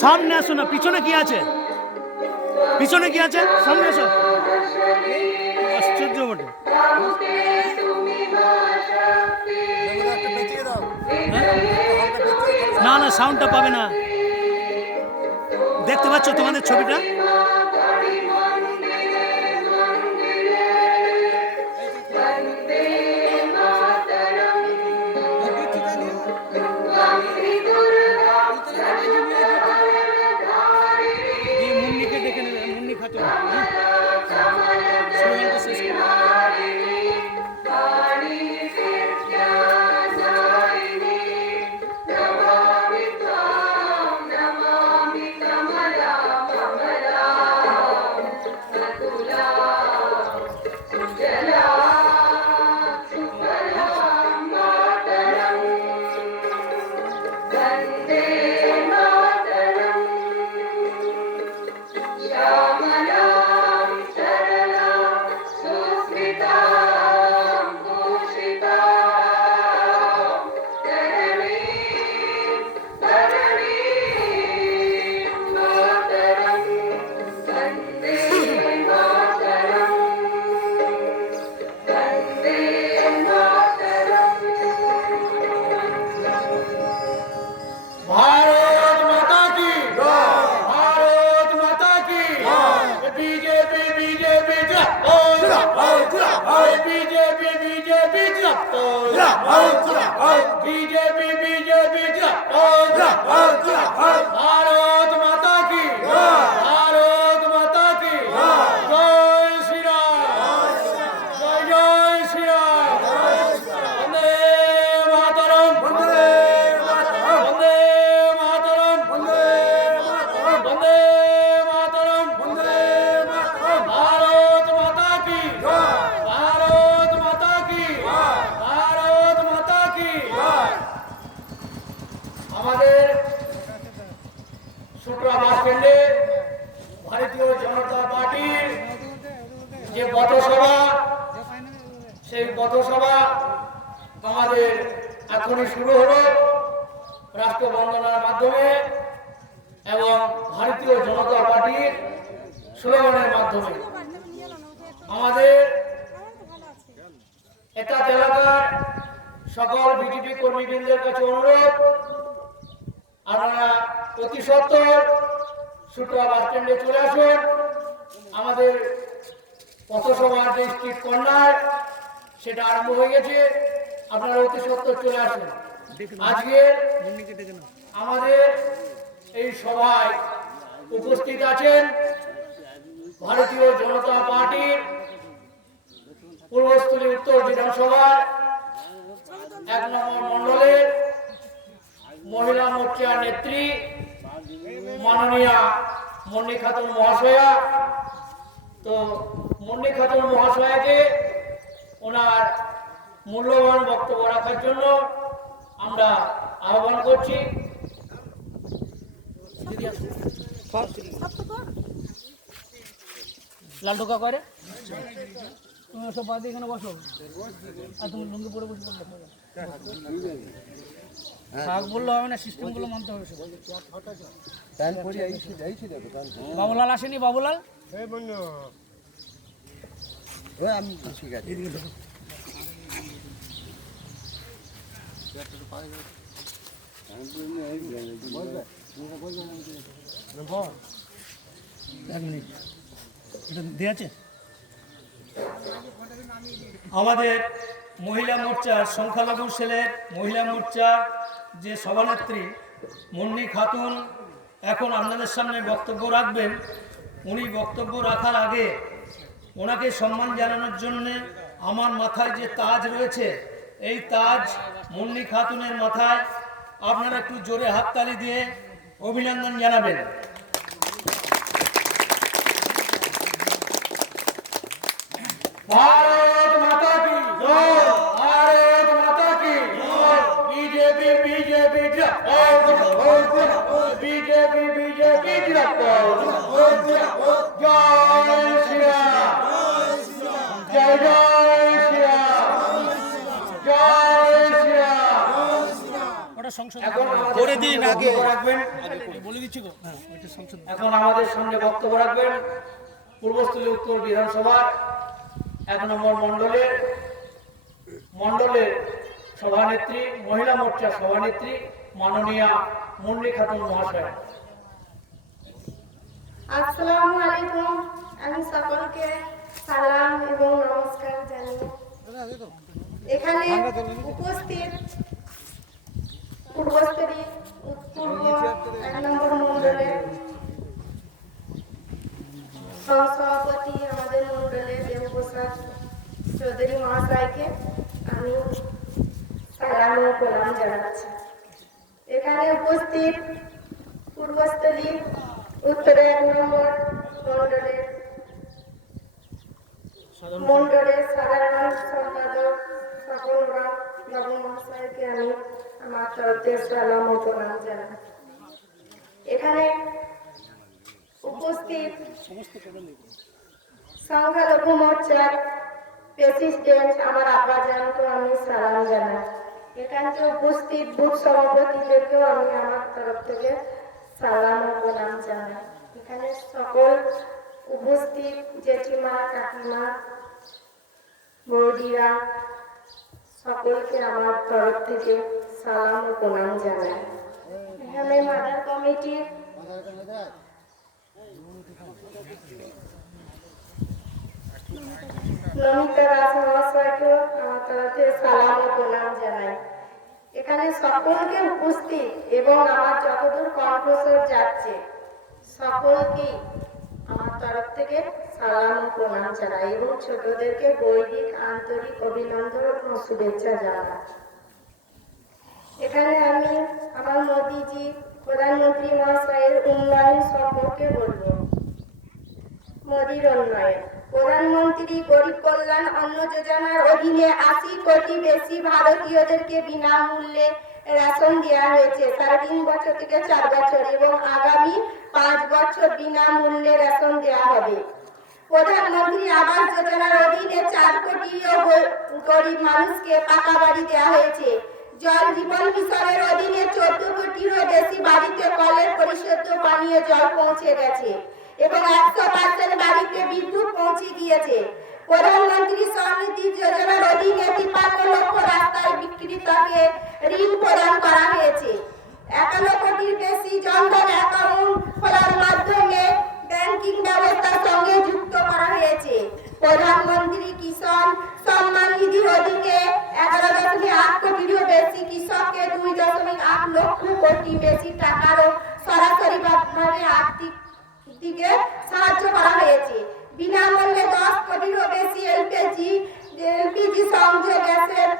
সামনে আসো না, পিছনে কি আছে? পিছনে কি আছে? সামনে আসো। আশ্চর্য বটে। না না, সাউন্ডটা পাবে না। দেখতে পাচ্ছ তোমাদের ছবিটা? মুন্নিকে ডেকে নেবে, মুন্নি খাতুন। ভারতীয় জনতা পার্টির যে পথসভা, সেই পথসভা আমাদের এখনই শুরু হলো রাষ্ট্রবন্দনার মাধ্যমে এবং ভারতীয় জনতা পার্টির স্লোগানের মাধ্যমে। আমাদের এটা এলাকার সকল বিজেপি কর্মীবৃন্দের কাছে অনুরোধ, আপনারা অতি সত্বর শুক্রবার বাস স্ট্যান্ডে চলে আসুন। আমাদের পথসভার যে স্ট্রিট কর্নার সেটা আরম্ভ হয়ে গেছে, আপনারা অতি সত্বর চলে আসুন। আজকে আমাদের এই সভায় উপস্থিত আছেন ভারতীয় জনতা পার্টির পূর্বস্থলী উত্তর বিধানসভার 1 নম্বর মণ্ডলের মহিলা মোর্চার নেত্রী মাননীয়া মুন্নি খাতুন মহাশয়া। তো মুন্নি খাতুন মহাশয়াকে ওনার মূল্যবান বক্তব্য রাখার জন্য আমরা আহ্বান করছি। লাল ঢোকা করে তুমি সব বাদ এখানে বসো, আর তুমি লুঙ্গি পরে বসে পড়লে শাক বললে হবে না, সিস্টেমগুলো মানতে হবে। বাবুলাল আসেনি? বাবুলাল আমি ঠিক আছে। আমাদের মহিলা মোর্চার সংখ্যালঘু সেলের মহিলা মোর্চার যে সভানেত্রী মুন্নি খাতুন এখন আপনাদের সামনে বক্তব্য রাখবেন। উনি বক্তব্য রাখার আগে ওনাকে সম্মান জানানোর জন্য আমার মাথায় যে তাজ রয়েছে, এই তাজ মুন্নি খাতুনের মাথায় আপনারা একটু জোরে হাততালি দিয়ে অভিনন্দন জানাবেন। भारत माता की जय, भारत माता की जय। बीजेपी बीजेपी बीजेपी बीजेपी जय श्री राम, जय जय श्री राम, जय श्री राम। এখন করে দিন আগে রাখবেন, এখন আমাদের সামনে বক্তব্য রাখবেন পূর্বস্থলী উত্তর বিধানসভার 1 নম্বর মণ্ডলের সভানেত্রী, মহিলা মোর্চার সভানেত্রী মাননীয়া মুন্নি খাতুন মহাশয়। আসসালামু আলাইকুম। আমি সকলকে সালাম এবং নমস্কার জানাই। এখানে উপস্থিত পূর্বস্থলী পূর্ব 1 নম্বর মণ্ডলের সভাপতি আমাদের মণ্ডলের দেবপ্রসাদ চৌধুরী মহাশয়কে আমি সালাম ও প্রণাম জানাচ্ছি। এখানে উপস্থিত পূর্বস্থলী উত্তরে 1 নম্বর মণ্ডলের সাধারণ সম্পাদক সকলরা বাবু মহাশয়কে আমি আমার তরফ থেকে সালাম ও প্রণাম জানাই। এখানে উপস্থিত সংখ্যালঘু মোর্চার প্রেসিডেন্ট আমার আব্বাজানকে আমি সালাম জানাই। এখানে উপস্থিত বুথ সভাপতিদেরকেও আমি আমার তরফ থেকে সালাম ও প্রণাম জানাই। এখানে সকল উপস্থিত জেঠিমা, কাকিমা, বৌদিরা সকলকে আমার তরফ থেকে সালাম ও প্রণাম জানাই। এখানে মাদার কমিটির নমিতা রাজ মহাশয়কেও আমার তরফ থেকে সালাম ও প্রণাম জানাই। এখানে সকলকে উপস্থিত এবং আমার যতদূর কণ্ঠস্বর যাচ্ছে সকলকে আমার তরফ থেকে সালাম ও প্রণাম জানাই এবং ছোটদেরকে বৈদিক আন্তরিক অভিনন্দন ও শুভেচ্ছা জানাই। এখানে আমি আমার মোদিজি প্রধানমন্ত্রী মহাশয়ের উন্নয়ন সম্পর্কে বলবো। মোদির উন্নয়ন, প্রধানমন্ত্রী গরিব কল্যাণ অন্ন যোজনার অধীনে 80 কোটি বেশি ভারতীয়দেরকে বিনামূল্যে রেশন দেওয়া হয়েছে 3.5 বছর থেকে 4 বছর এবং আগামী 5 বছর বিনামূল্যে রেশন দেওয়া হবে। প্রধানমন্ত্রী আবাস যোজনার অধীনে 4 কোটিরও গরিব মানুষকে পাকা বাড়ি দেওয়া হয়েছে। জল জীবন মিশনের অধীনে 14 কোটিরও বেশি বাড়িতে কলের পরিশুদ্ধ পানীয় জল পৌঁছে গেছে এবং 100% বাড়িতে বিদ্যুৎ পৌঁছে গিয়েছে। প্রধানমন্ত্রী স্বনিধি যোজনার অধীনে 53 লক্ষ রাস্তায় বিক্রেতাকে ঋণ প্রদান করা হয়েছে। 51 কোটির বেশি জনধন অ্যাকাউন্ট খোলার মাধ্যমে ব্যাংকিং ব্যবস্থার সঙ্গে যুক্ত করা হয়েছে। প্রধানমন্ত্রী কিষাণ সম্মান নিধির অধীনে 11.8 কোটিরও বেশি কৃষককে 2.8 লক্ষ কোটি বেশি টাকারও সরাসরিভাবে আর্থিক দিকে সাহায্য করা হয়েছে। বিনামূল্যে 10 কোটিরও বেশি এলপিজি সংযোগ গ্যাসের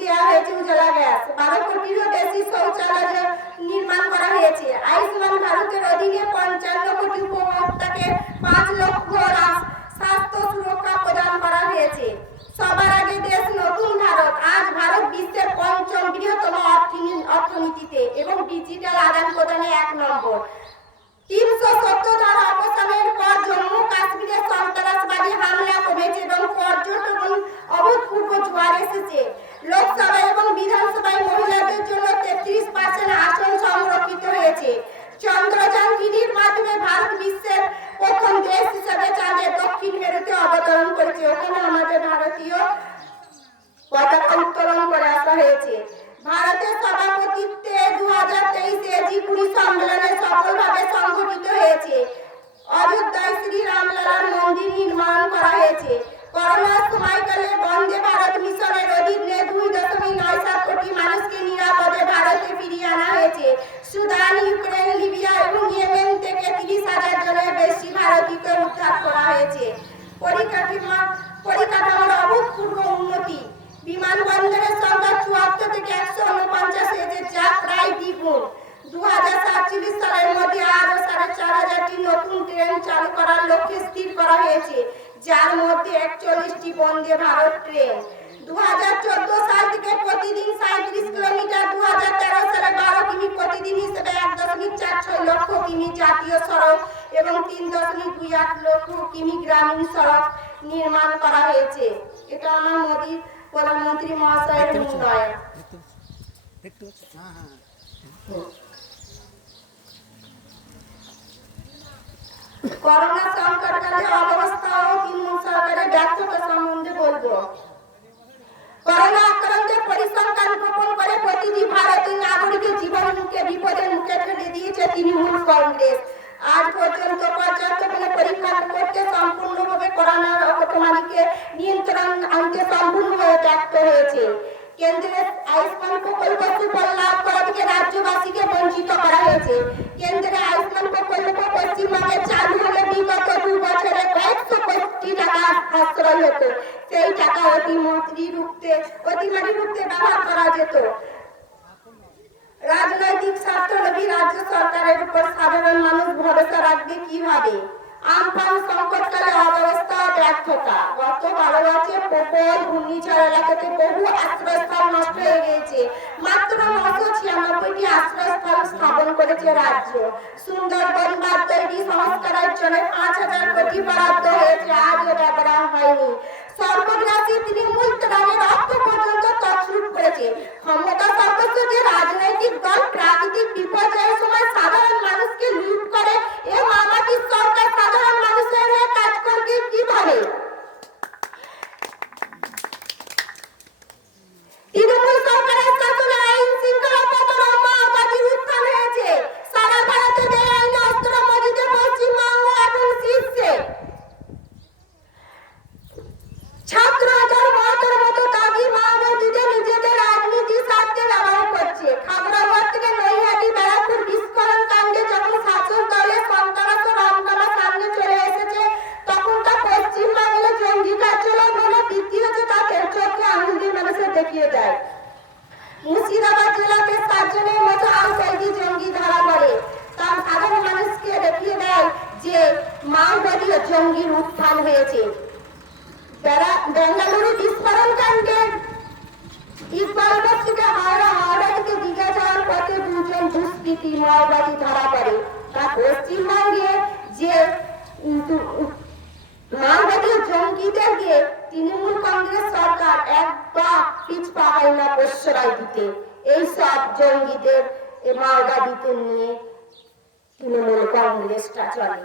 দেওয়া হয়েছে, উজ্জ্বলা গ্যাস। 12 কোটিরও বেশি শৌচালয় নির্মাণ করা হয়েছে। আয়ুষ্মান ভারতের অধীনে 55 কোটি উপভোক্তাকে 5 লক্ষ স্বাস্থ্য সুরক্ষা প্রদান করা হয়েছে। সবার আগে দেশ নতুন ভারত। আজ ভারত বিশ্বের 5ম বৃহত্তম অর্থনীতিতে এবং ডিজিটাল আদান প্রদানে 1 নম্বর। 370 ধারা অবসানের পর জম্মু কাশ্মীরে সন্ত্রাসবাদী হামলা কমেছে এবং পর্যটন অভূতপূর্ব জোয়ার এসেছে। লোকসভা এবং বিধানসভায় মহিলাদের জন্য 33% আসন সংরক্ষিত হয়েছে। চন্দ্রযান 3-এর মাধ্যমে ভারত বিশ্বের প্রথম দেশ হিসেবে চাঁদের দক্ষিণ মেরুতে অবতরণ করেছে। ওখানে আমাদের ভারতীয় পতাকা উত্তোলন করে আসা হয়েছে। ভারতের সভাপতিত্বে 2023 এজিপুরি সম্মেলনে সফলভাবে সংগঠিত হয়েছে। অযোধ্যায় শ্রী রামলালার মন্দির নির্মাণ করা হয়েছে। করোনার সময়কালে বন্দে ভারত মিশনের অধীনে 2.97 কোটি মানুষকে নিরাপদে ভারতে ফিরিয়ে আনা হয়েছে। সুদান, ইউক্রেন, লিবিয়া এবং ইয়েমেন থেকে 30,000 জনের বেশি ভারতীয়কে উদ্ধার করা হয়েছে। পরিকাঠামোর অভূতপূর্ব উন্নতি। বিমানবন্দরের সংখ্যা 74 থেকে 149 হয়েছে, যা প্রায় দ্বিগুণ। 2047 সালের মধ্যে আরো 4,500টি নতুন ট্রেন চালু করার লক্ষ্য স্থির করা হয়েছে, যার মধ্যে 41টি বন্দে ভারত ট্রেন। 2014 সাল থেকে প্রতিদিন 37 কিলোমিটার, 2013 সালে 12 কিমি প্রতিদিন হিসেবে 1.46 লক্ষ কিমি জাতীয় সড়ক এবং 3.28 লক্ষ কিমি গ্রামীণ সড়ক নির্মাণ করা হয়েছে। এটা আমার মোদী প্রধানমন্ত্রী মহাশয়ের উন্নয়ন। করোনা সংকটকালে অবস্থা ও তৃণমূল সরকারের ব্যর্থতা সম্বন্ধে বলবো। করোনা আক্রান্তের পরিসংখ্যান গোপন করে প্রতিটি ভারতীয় নাগরিকের জীবনকে বিপদের মুখে ফেলে দিয়েছে তৃণমূল কংগ্রেস। আজ পর্যন্ত পর্যাপ্ত কোনো পরীক্ষা করতে সম্পূর্ণভাবে করোনার মহামারীকে নিয়ন্ত্রণ আনতে সম্পূর্ণভাবে ব্যর্থ হয়েছে। কেন্দ্রের আয়ুষ্মান প্রকল্প সুফল লাভ করা থেকে রাজ্যবাসীকে বঞ্চিত করা হয়েছে। কেন্দ্রের আয়ুষ্মান প্রকল্প পশ্চিমবঙ্গে চালু হলে বিগত 2 বছরে কয়েকশো কোটি টাকা সাশ্রয় হতো। সেই টাকা অতিমারি রুখতে ব্যবহার করা যেত। রাজনৈতিক স্বার্থলোভী রাজ্য সরকারের উপর সাধারণ মানুষ ভরসা রাখবে কিভাবে? আমফান সংকটকালে অব্যবস্থা ব্যর্থতা। গত 12 বছরে প্রবল ঘূর্ণিঝড় এলাকাতে বহু আশ্রয়স্থল নষ্ট হয়ে গেছে। মাত্র 996টি আশ্রয়স্থল স্থাপন করেছে রাজ্য। সুন্দরবন বাঁধ তৈরি সংস্কারের জন্য 5000 কোটি বরাদ্দ হয়েছে, আজও ব্যবহার হয়নি। সর্বগ্রাসী তৃণমূল ত্রাণের অর্থ পর্যন্ত তছরূপ করেছে। ক্ষমতা সর্বোচ্চ যে রাজনৈতিক দল প্রাকৃতিক বিপর্যয়ের সময় সাধারণ মানুষকে লুট করে, এ মামাটির সরকার সাধারণ মানুষের হয়ে কাজ করবে কিভাবে? তৃণমূল সরকারের শাসনে আইন শৃঙ্খলা পতন ও মাওবাদীর উত্থান হয়েছে। সারা ভারতে বেআইনি অস্ত্র মজুদে পশ্চিমবঙ্গ এখন শীর্ষে। ছাত্রদের মতো দাবি মাওবাদীদের নিজেদের রাজনীতির স্বার্থে ব্যবহার করছে। খাগড়াবাদ থেকে নৈহাটি ব্যারাকপুর বিস্ফোরণ কাণ্ডে যখন শাসক দলের সন্ত্রাস ও রমরমা সামনে চলে এসেছে, তখন তা পশ্চিমবাংলার জঙ্গি কার্যালয় বলে বৃদ্ধি হচ্ছে, তা চোখে আঙুল দিয়ে মানুষের দেখিয়ে দেয়। মুর্শিদাবাদ জেলাতে 7 জনের মতো আউটসাইডি জঙ্গি ধরা পড়ে, তা সাধারণ মানুষকে দেখিয়ে দেয় যে মাওবাদী ও জঙ্গির উত্থান হয়েছে। বেঙ্গালুরু বিস্ফোরণ কাণ্ডে ইকবালগঞ্জ থেকে হাওড়া থেকে দীঘা যাওয়ার পথে 2 জন দুষ্কৃতী মাওবাদী ধরা পড়ে। তা পশ্চিমবঙ্গে যে মাওবাদী জঙ্গিদেরকে তৃণমূল কংগ্রেস সরকার একবার পিছপা হয় না প্রশ্রয় দিতে। এইসব জঙ্গিদের মাওবাদীতে নিয়ে তৃণমূল কংগ্রেসটা চলে।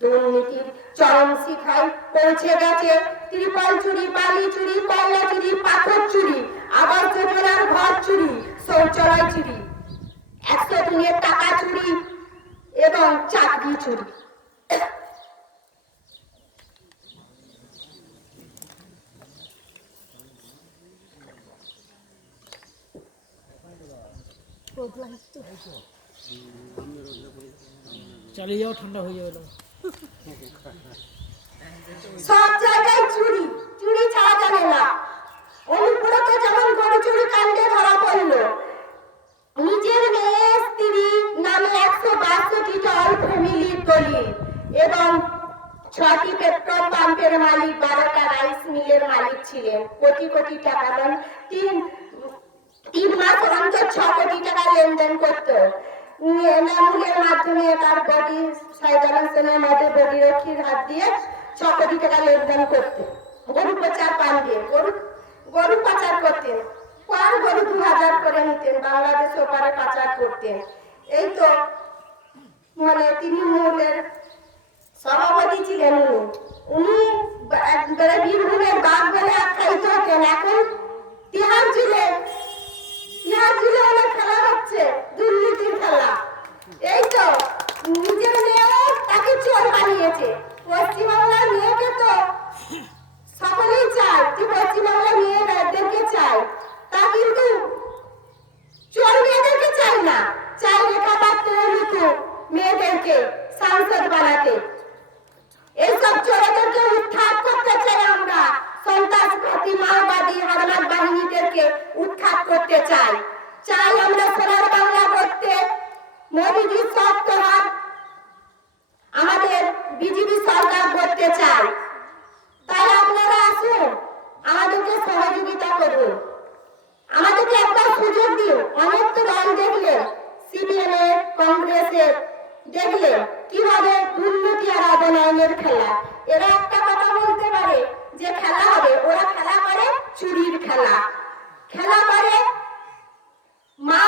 দুর্নীতির চরম শিখায় পৌঁছে গেছে। ত্রিপল চুরি, বালি চুরি, কয়লা চুরি, পাথর চুরি, আবাস যোজনার ঘর চুরি, শৌচালয় চুরি, 100 দিনের টাকা চুরি এবং চাকরি চুরি। চালিয়ে যাও, ঠান্ডা হয়ে যাবে। সব জায়গায় চুরি, চুরি ছাড়া যাবে না। অনুপুরতে যেমন গরু চুরি কাণ্ডে ধরা পড়লো। নিজের মেয়ে স্ত্রী নামে 162টি অল ফ্যামিলির দলিল এবং 6টি পেট্রোল পাম্পের মালিক, 12টা রাইস মিলের মালিক ছিলেন। কোটি কোটি টাকা দেন। 3 মাস অন্তর 6 কোটি টাকা লেনদেন করত। এনামুলের মাধ্যমে তার বডি সাইডালের মধ্যে বডি রক্ষীর হাত দিয়ে 6 কোটি টাকা লেনদেন করতে। গরু পাচার পান দিয়ে গরু পাচার করতেন। পার গরু 2000 করে নিতেন, বাংলাদেশ ওপারে পাচার করতেন। এই তো তৃণমূলের সভাপতি ছিলেন উনি। বীরভূমের বাঘ বলে আখ্যায়িত হতেন। এখন তিহার জেলে অনেক খেলা হচ্ছে, দুর্নীতির খেলা। এই তো নিজের মেয়েও তাকে চোর বানিয়েছে। পশ্চিমবাংলার মেয়েকে তো সকলেই চায়, যে পশ্চিমবাংলার মেয়েদেরকে চায়, তা কিন্তু চোর মেয়েদেরকে চায় না, চায় লেখাপড়া মেয়েদেরকে সাংসদ বানাতে। এইসব চোরদেরকে উৎখাত করতে চাই আমরা। সন্ত্রাসবাদী মাওবাদী হারমাত বাহিনীদেরকে উৎখাত করতে চাই। আমরা সোনার বাংলা করতে মোদীজির শক্ত হাত আমাদের বিজেপি সরকার করতে চাই। তাই আপনারা আসুন, আমাদেরকে সহযোগিতা করুন, আমাদেরকে একটা সুযোগ দিন। অনেক তো দল দেখলে, সিপিএম এর, কংগ্রেসের দেখলে কিভাবে দুর্নীতি আর অবনয়নের খেলা। এরা একটা কথা বলতে পারে যে খেলা হবে, ওরা খেলা করে চুরির খেলা, খেলা করে মা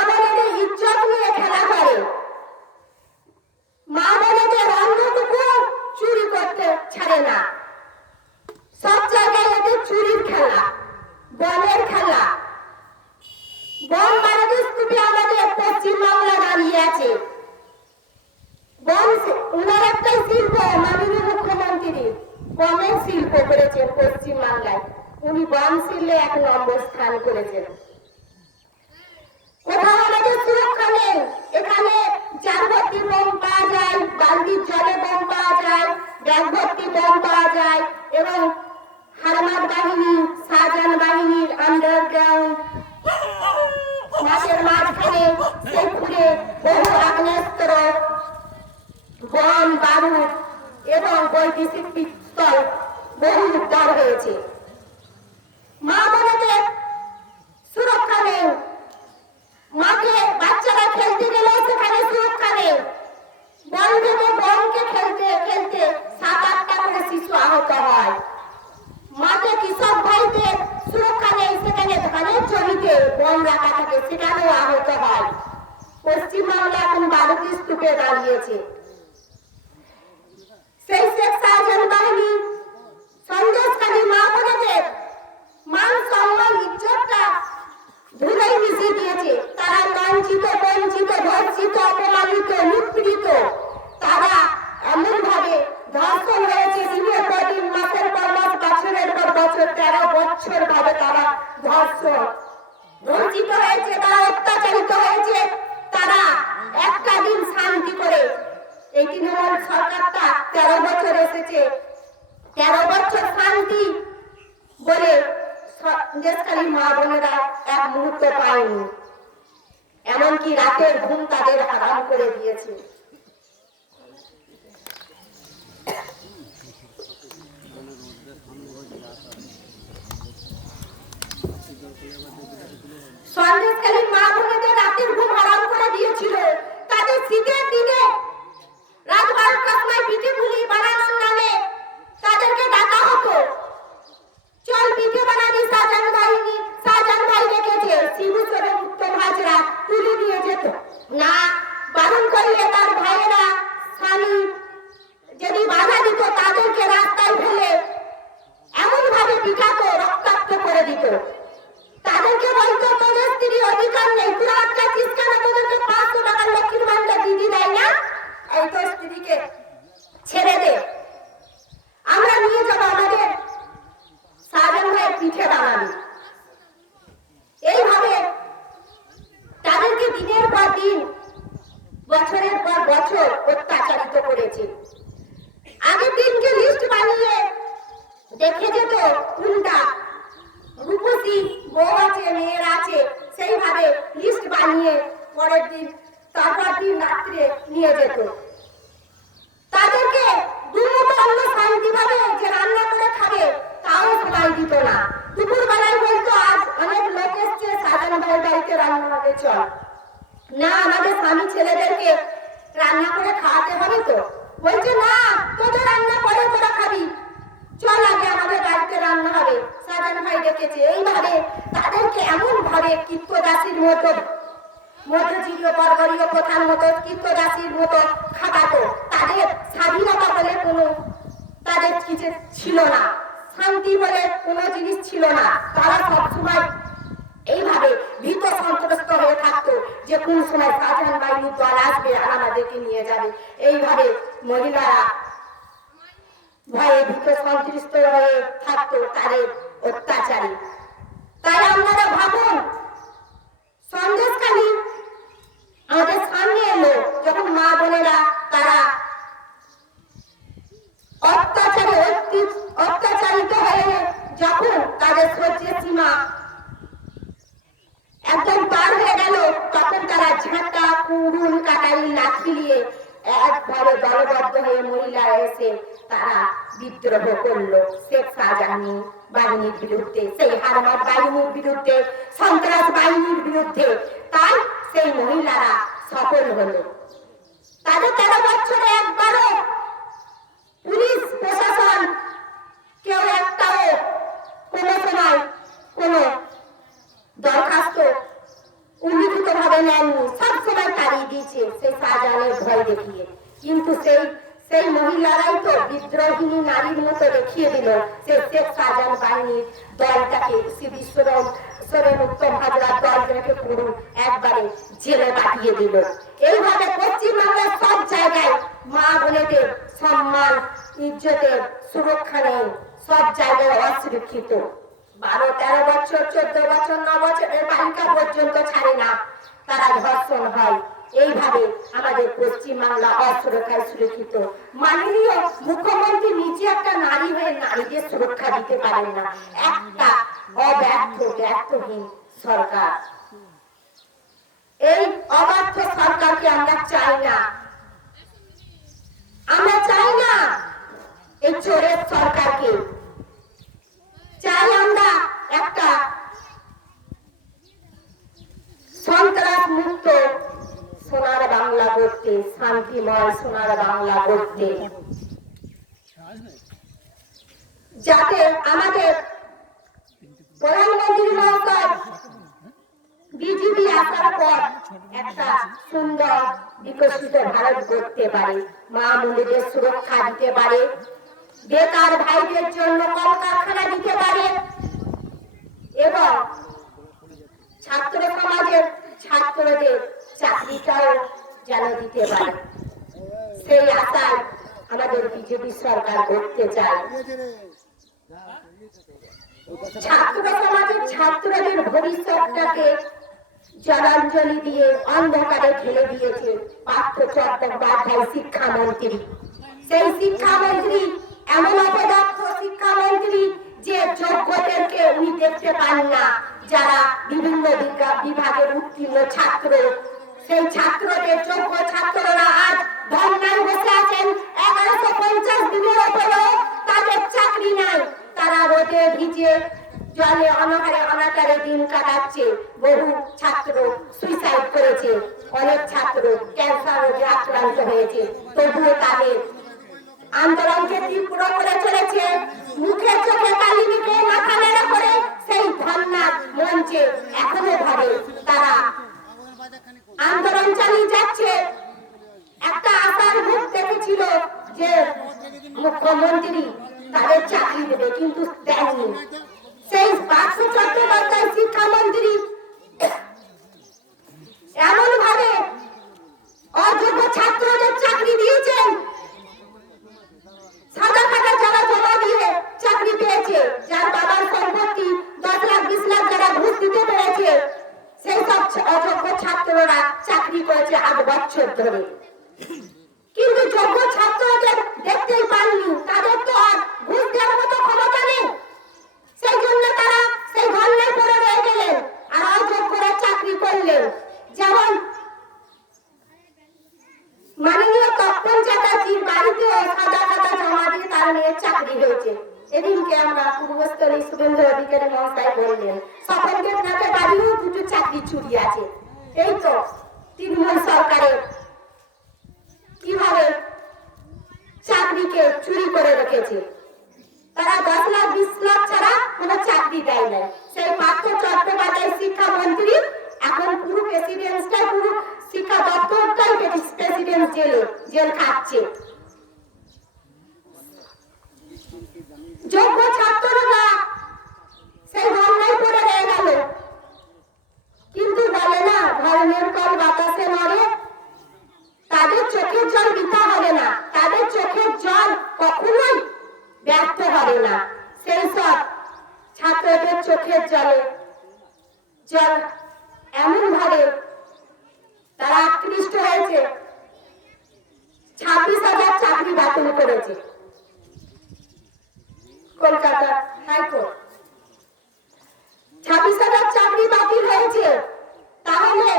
মৌলবীলে 1 নম্বর স্থান করেছেন। কোথাও আমাদের সুরক্ষা নেই। এখানে চার ভর্তি বোম পাওয়া যায়, বালতির জলে বোম পাওয়া যায়, ব্যাগ ভর্তি বোম পাওয়া যায় এবং হারমাত বাহিনী, শাহজাহান বাহিনীর আন্ডারগ্রাউন্ড মাঠের মাঝখানে পুকুরে বহু আগ্নেয়াস্ত্র, বোম, বারুদ এবং বৈদেশিক পিস্তল বহু উদ্ধার হয়েছে। মা বোনদের সুরক্ষা নেই। মাঠে বাচ্চারা খেলতে গেলে সেখানে সুরক্ষা নেই। বল ভেবে বলকে খেলতে খেলতে 7-8টা করে শিশু আহত হয়। মাঠে কৃষক ভাইদের সুরক্ষা নেই, সেখানে ধানের জমিতে বম রাখা থাকে, সেখানেও আহত হয়। পশ্চিমবাংলা এখন বারুদের স্তূপে দাঁড়িয়েছে। সেই শেখ শাহজাহান বাহিনী সন্দেশকারী মা বোনদের মান সম্মান ইজ্জতটা ধুলোয় মিশিয়ে দিয়েছে। তারা লাঞ্ছিত, বঞ্চিত, ধর্ষিত, অপমানিত, নিপীড়িত। তারা এমন ভাবে ধর্ষণ হয়েছে দিনের পর দিন, মাসের পর মাস, বছরের পর বছর, 13 বছর ভাবে তারা ধর্ষণ, বঞ্চিত হয়েছে, তারা অত্যাচারিত হয়েছে। তারা একটা দিন শান্তি করে, এই তৃণমূল সরকারটা 13 বছর এসেছে, 13 বছর শান্তি বলে দেশকালী মা বোনেরা এক মুহূর্ত পায়নি। এমনকি রাতের ঘুম তাদের হারাম করে দিয়েছে। সন্দেশকালী মা বোনেদের রাতের ঘুম হারাম করে দিয়েছিল। তাদের শীতের দিনে রাত 12টার সময় পিঠে পুলি বানানোর নামে তাদেরকে ডাকা হতো। চল পিঠে বানাবি, শাহজাহান বাহিনী, শাহজাহান ভাই রেখেছে। শিবু সোরেন, উত্তম হাজরা তুলে নিয়ে যেত না। বারণ করলে তার ভাইয়েরা, স্বামী যদি বাধা দিত, তাদেরকে রাস্তায় ফেলে এমন ভাবে পিঠাতো, রক্তাক্ত করে দিত। তাদেরকে বলতো, তোদের স্ত্রী অধিকার নেই, তোরা আটকাচ্ছিস কেন? তোদেরকে 500 টাকা লক্ষ্মীর ভান্ডার দিদি দেয় না? এই তো স্ত্রীকে ছেড়ে দে, আমরা নিয়ে যাবো আমাদের শাহজাহান ভাইয়ের পিঠে বানাবি। এইভাবে তাদেরকে দিনের পর দিন, বছরের পর বছর অত্যাচারিত করেছে। আগের দিনকে লিস্ট বানিয়ে দেখে যেত কোনটা রূপসী বউ আছে, মেয়ের আছে, সেইভাবে লিস্ট বানিয়ে পরের দিন, তারপর দিন রাত্রে নিয়ে যেত। তাদেরকে দুমুঠো অন্ন শান্তিভাবে যে রান্না করে খাবে তাও সবাই দিত না। দুপুর বেলায় বলতো, আজ অনেক লোক এসছে, শাহজাহান ভাইয়ের বাড়িতে রান্না হবে, চল। না, আমাদের স্বামী ছেলেদেরকে রান্না করে খাওয়াতে হবে তো। বলছে না, তোদের রান্না করে তোরা খাবি, চল আগে আমাদের বাড়িতে রান্না হবে, শাহজাহান ভাই ডেকেছে। এইভাবে তাদেরকে এমন ভাবে কীর্তদাসীর মতো, মধ্যযুগীয় বর্বরীয় প্রথার মতো কীর্তদাসীর মতো খাটাতো। তাদের স্বাধীনতা বলে কোনো তাদের কিছু ছিল না, শান্তি বলে কোনো জিনিস ছিল না। তারা সবসময় এইভাবে ভীত সন্ত্রস্ত হয়ে থাকতো যে কোন সময় শাহজাহান বাহিনীর দল আসবে আর আমাদেরকে নিয়ে যাবে। এইভাবে মহিলারা ভয়ে ভীত সন্ত্রস্ত হয়ে থাকতো তাদের অত্যাচারী। তাই আপনারা ভাবুন, সন্দেশকালী আমাদের সামনে এলো যখন মা বোনেরা তারা অত্যাচারিত হয়ে যখন তাদের সহ্যের সীমা একদম পার হয়ে গেল, তখন তারা ঝাঁটা, কুড়ুল, কাটারি, লাঠি নিয়ে একবারে দলবদ্ধ হয়ে মহিলারা এসে তারা বিদ্রোহ করলো শেখ শাহজাহান বাহিনীর বিরুদ্ধে, সেই হারমাত বাহিনীর বিরুদ্ধে, সন্ত্রাস বাহিনীর বিরুদ্ধে। তাই সেই মহিলারা সফল হলো। তাদের 13 বছরে একবারও পুলিশ প্রশাসন কেউ একটাও কোনো সময় কোনো দরখাস্ত উল্লিখিত ভাবে নেননি, সবসময় তাড়িয়ে দিয়েছে সেই শাহজাহানের ভয় দেখিয়ে। কিন্তু সেই মহিলারাই তো বিদ্রোহিনী নারীর মতো দেখিয়ে দিল সেই শেখ শাহজাহান বাহিনীর দলটাকে, শিবু সোরেন, উত্তম হাজরার দলটাকে পুরো একবারে জেলে পাঠিয়ে দিল। এইভাবে পশ্চিমবাংলার সব জায়গায় মা বোনেদের সম্মান, ইজ্জতের সুরক্ষা নেই, সব জায়গায় অসুরক্ষিত। 12-13 বছর, 14 বছর, 9 বছরের বালিকা পর্যন্ত ছাড়ে না, তারা ধর্ষণ হয়। এইভাবে আমাদের পশ্চিমবাংলা অসুরক্ষায় সুরক্ষিত। মাননীয় মুখ্যমন্ত্রী নিজে একটা নারী হয়ে নারীদের সুরক্ষা দিতে পারেন না, একটা ব্যর্থহীন সরকার। এই অবাধ্য সরকারকে আমরা চাই না, আমরা চাই না এই চোরের সরকারকে। চাই আমরা একটা সন্ত্রাস মুক্ত সোনার বাংলা করতে, শান্তিময় সোনার বাংলা করতে, যাতে আমাদের প্রধানমন্ত্রী মহোদয় বিজেপি আসার পর একটা সুন্দর বিকশিত ভারত করতে পারে, মা বোনেদের সুরক্ষা দিতে পারে, বেকার ভাইদের জন্য কলকারখানা দিতে পারে এবং ছাত্র সমাজের ছাত্রদের চাকরিটাও যেন দিতে পারে। সেই আশায় আমাদের বিজেপি সরকার করতে চায়। ছাত্র সমাজের ছাত্রদের ভবিষ্যৎটাকে জলাঞ্জলি দিয়ে অন্ধকারে ঠেলে দিয়েছে পার্থ চট্টোপাধ্যায় শিক্ষামন্ত্রী। সেই শিক্ষামন্ত্রী এমন অপদার্থ শিক্ষামন্ত্রী যে যোগ্যদেরকে উনি দেখতে পান না, যারা বিভিন্ন বিভাগের উত্তীর্ণ ছাত্র, সেই ছাত্রদের যোগ্য ছাত্ররা আজ ধর্নায় বসে আছেন। 1150 দিনের উপরেও তাদের চাকরি নাই, তারা রোদে ভিজে জলে অনাহারে দিন কাটাচ্ছে। বহু ছাত্র সুইসাইড করেছে, অনেক ছাত্র ক্যান্সার রোগে আক্রান্ত হয়েছে, তবুও তাদের আন্দোলনকে তীব্র করে চলেছে। মুখে চোখে কালি মিটে মাথা নেড়ে করে সেই ধর্নার মঞ্চে এখনো ধরে তারা আন্দোলন চালিয়ে যাচ্ছে। একটা আশার মুখ দেখেছিল যে মুখ্যমন্ত্রী তাদের চাকরি দেবে, কিন্তু দেয়নি। সেই পার্থ চট্টোপাধ্যায় শিক্ষামন্ত্রী এমন ভাবে অযোগ্য ছাত্রদের চাকরি দিয়েছেন, সাদা খাতা যারা জমা দিয়ে চাকরি পেয়েছে, যার বাবার সম্পত্তি 10 লাখ 20 লাখ যারা ঘুষ দিতে পেরেছে, সেই সব অযোগ্য ছাত্ররা চাকরি করেছে 8 বছর ধরে। কিন্তু যোগ্য ছাত্রদের দেখতেই পাননি, তাদের তো আর ঘুষ দেওয়ার মতো ক্ষমতা নেই, সেই জন্য তারা সেই ধর্নায় পড়ে রয়ে গেলেন আর অযোগ্যরা চাকরি করলেন। যেমন মাননীয় তপন চ্যাটার্জির বাড়িতেও সাদা খাতা জমা দিয়ে তার মেয়ের চাকরি হয়েছে। এদিনকে আমরা পূর্বস্থলী শুভেন্দু অধিকারী মহাশয় বললেন স্বপনদেব নাথের বাড়িও 2টো চাকরি চুরি আছে। এই তো তৃণমূল সরকারের কিভাবে চাকরিকে চুরি করে রেখেছে। তারা 10 লাখ 20 লাখ ছাড়া কোনো চাকরি দেয় না। সেই পার্থ চট্টোপাধ্যায় শিক্ষামন্ত্রী এখন পুরো প্রেসিডেন্সটাই, পুরো শিক্ষা দপ্তরটাই প্রেসিডেন্ট জেল খাচ্ছে। যোগ্য ছাত্ররা সেই ধর্নায় পড়ে রয়ে গেল, কিন্তু বলে না ধর্মের কল বাতাসে নড়ে, তাদের চোখের জল বৃথা হবে না, তাদের চোখের জল কখনোই ব্যর্থ হবে না। সেই সব ছাত্রদের চোখের জল এমন ভাবে তারা আকৃষ্ট হয়েছে, 26,000 চাকরি বাতিল করেছে কলকাতা হাইকোর্ট। 26,000 চাকরি বাতিল হয়েছে। তাহলে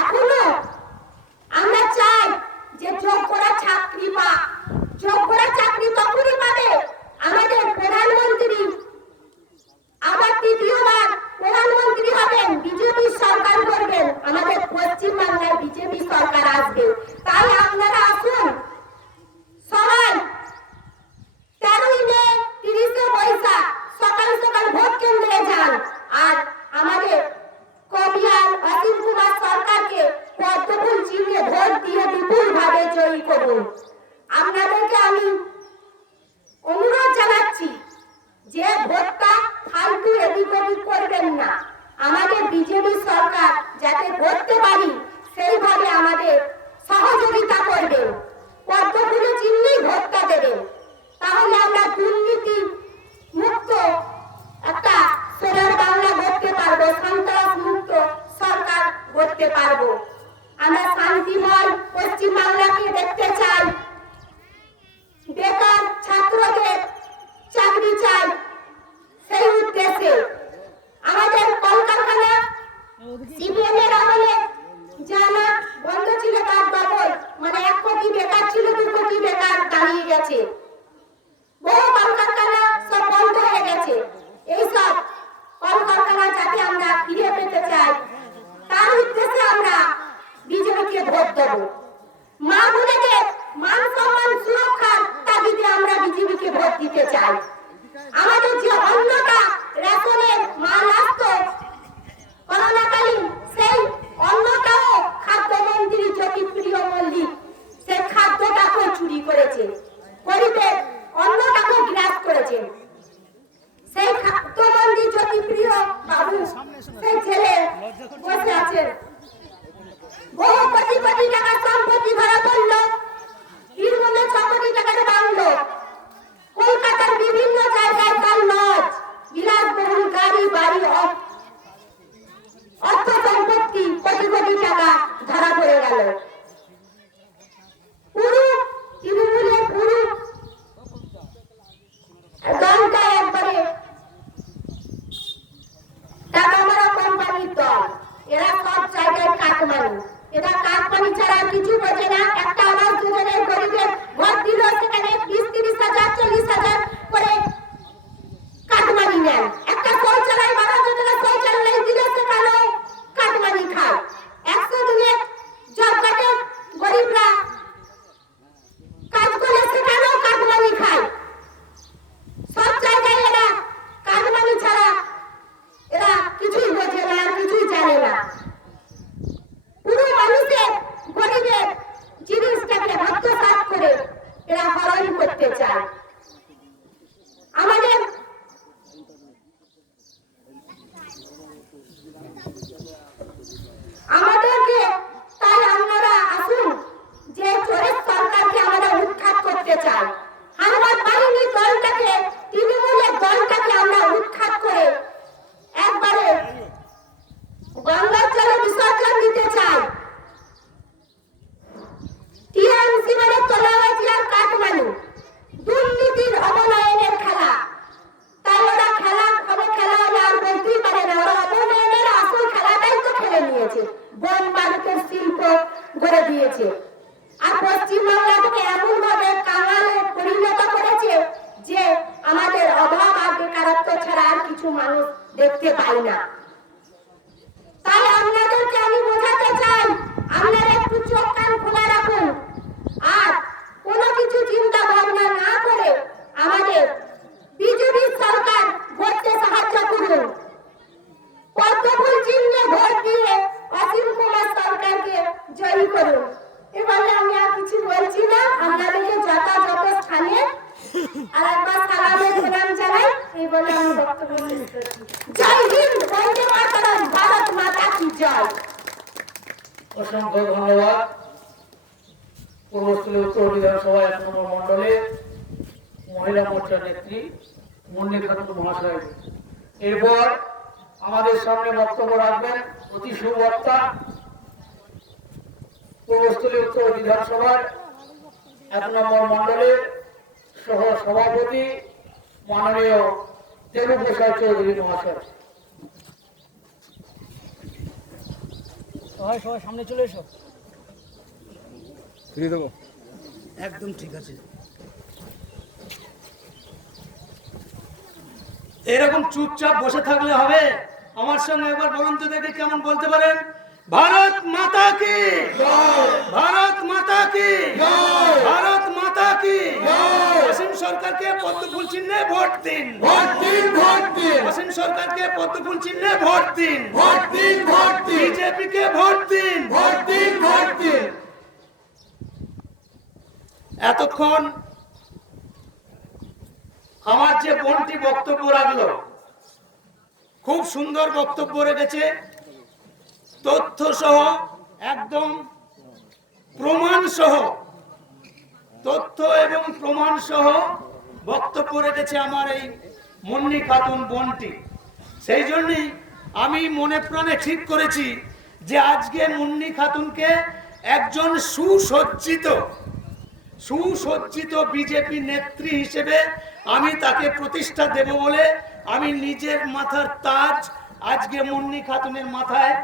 এখনো আমরা চাই যে যোগ্যরা চাকরি পাক। যোগ্যরা চাকরি তখনই পাবে আমাদের প্রধানমন্ত্রী আবার তৃতীয়বার প্রধানমন্ত্রী হবেন, বিজেপি সরকার করবেন, আমাদের পশ্চিমবাংলায় বিজেপি সরকার আসবে। তাই আপনারা আসুন সবাই 13ই মে 30শে বৈশাখ সকাল সকাল ভোট কেন্দ্রে যান আর আমাদের কবিয়াল অসীম কুমার সরকারকে পদ্মফুল চিহ্নে ভোট দিয়ে বিপুল ভাবে জয়ী করুন। আপনাদেরকে আমি অনুরোধ জানাচ্ছি যে ভোটটা ফালতু এদিক ওদিক করবেন না। আমাদের বিজেপি সরকার যাতে করতে পারি সেইভাবে আমাদের সহযোগিতা করবেন, পদ্মফুল চিহ্নেই ভোটটা দেবেন। তাহলে আমরা দুর্নীতি মুক্ত একটা করতে পারবো। আমরা শান্তিময় পশ্চিমবাংলাকে দেখতে চাই। বেকার ছাত্রদের চাকরি চাই। সেই উদ্দেশ্যে আমাদের কলকারখানা সিপিএম এর আমলে যারা বন্ধ ছিল তার ডবল, মানে 1 কোটি বেকার ছিল 2 কোটি বেকার দাঁড়িয়ে গেছে। বহু কলকারখানা সব বন্ধ হয়ে গেছে। এইসব কলকারখানা যাতে আমরা ফিরে পেতে চাই, তার উদ্দেশ্যে আমরা বিজেপিকে ভোট দেব। মা বোনেদের মান সম্মান সুরক্ষার তাগিদে আমরা বিজেপিকে ভোট দিতে চাই। আমাদের যে অন্নটা রেশনের মাল আসতো করোনাকালীন, সেই অন্নটাও খাদ্যমন্ত্রী জ্যোতিপ্রিয় মল্লিক সেই খাদ্যটাকে চুরি করেছে, গরিবের অন্নটাকে গ্রাস করেছে। সেই খাদ্যমন্ত্রী জ্যোতিপ্রিয় বাবু সেই ছেলে বসে আছেন, বহু কোটি কোটি টাকার সম্পত্তি ধরা পড়লো, বীরভূমে 6 কোটি টাকার বাংলো, কলকাতার বিভিন্ন জায়গায় তার লজ, বিলাসবহুল গাড়ি বাড়ি, অর্থ সম্পত্তি কোটি কোটি টাকা ধরা পড়ে গেল। পুরো তৃণমূলের পুরো দলটা একবারে টাকা মারা কোম্পানির দল। এরা সব জায়গায় কাটমানি, এরা কাটমানি ছাড়া কিছু বোঝে না। একটা আবাস যোজনার গরিবের ঘর দিল, সেখানে 20-30 হাজার 40 হাজার করে কাটমানি নেন। একটা শৌচালয় 12 যোজনা শৌচালয় দিল, সেখানেও কাটমানি খায়। 100 দিনের জব কার্ডে গরিবরা কাজ করে, সেখানেও কাটমানি খায়। সব জায়গায় এরা কাটমানি ছাড়া এরা কিছুই বোঝে না, কিছুই জানে না। পুরো মানুষের গরিবের জিনিসটাকে আত্মসাৎ করে এরা হরণ করতে চায়। আমাদের আমাদেরকে তাই আপনারা আসুন, যে চোরের সরকারকে আমরা উৎখাত করতে চাই। আমরা বাহিনী দলটাকে, তৃণমূলের দলটাকে আমরা উৎখাত করে একবারে গঙ্গার জলে বিসর্জন দিতে চাই। টিএমসি মানে তোলাবাজি আর কাটমানি, দুর্নীতির অবনয়নের খেলা। তাই ওরা খেলা হবে, খেলা হলে আর বলতেই পারে না। ওরা অবনয়নের আসল খেলাটাই তো খেলে নিয়েছে, বোম বারুদের শিল্প গড়ে দিয়েছে। আর পশ্চিমবাংলাটাকে এমন ভাবে কাঙালে পরিণত করেছে যে আমাদের অভাব আর বেকারত্ব ছাড়া আর কিছু মানুষ দেখতে পাই না। তাই আপনাদেরকে আমি বোঝাতে চাই, আপনারা একটু চোখ কান খোলা রাখুন, আর কোনো কিছু চিন্তা ভাবনা না করে আমাদের বিজেপি সরকার ভোটে সাহায্য করুন। পদ্মফুল চিহ্নে ভোট দিয়ে অসীম কুমার সরকারকে জয়ী করুন। এবারে আমি আর কিছু বলছি না, আপনাদেরকে যথাযথ স্থানে আর একবার সালামের প্রণাম জানাই। এই বলে আমি বক্তব্য শেষ করছি। জয় হিন্দ, বন্দে মাতরম, ভারত মাতা কি জয়। অসংখ্য ধন্যবাদ। পূর্বস্থলী উত্তর বিধানসভা 1 নম্বর মন্ডলের মহিলা মোর্চার নেত্রী মুন্নি খাতুন মহাশয়। এরপর আমাদের সামনে বক্তব্য রাখবেন অতি সুবক্তা, পূর্বস্থলী উত্তর বিধানসভার 1 নম্বর মন্ডলের সহ সভাপতি মাননীয় দেবপ্রসাদ চৌধুরী মহাশয়। সবাই সামনে চলে এসো। ফিরে দেবো। একদম ঠিক আছে। এরকম চুপচাপ বসে থাকলে হবে? আমার সঙ্গে একবার বলুন তো দেখি কেমন বলতে পারেন। ভারত মাতা কি জয়, ভারত মাতা কি জয়, ভারত মাতা কি জয়। অসীম সরকারকে পদ্মফুল চিহ্নে ভোট দিন, ভোট দিন, ভোট দিন। অসীম সরকারকে পদ্মফুল চিহ্নে ভোট দিন, ভোট দিন, ভোট দিন। বিজেপিকে ভোট দিন, ভোট দিন, ভোট দিন। এতক্ষণ আমার যে বোনটি বক্তব্য রাখলো, খুব সুন্দর বক্তব্য রেখেছে, তথ্য সহ একদম প্রমাণ সহ, তথ্য এবং প্রমাণ সহ বক্তব্য রেখেছে আমার এই মুন্নি খাতুন বোনটি। সেই জন্যই আমি মনে প্রাণে ঠিক করেছি যে আজকে মুন্নি খাতুনকে একজন সুসজ্জিত বিজেপি নেত্রী হিসেবে আমি তাকে প্রতিষ্ঠা দেব বলে আমি নিজের মাথার তাজ আজকে মুন্নি খাতুনের মাথায়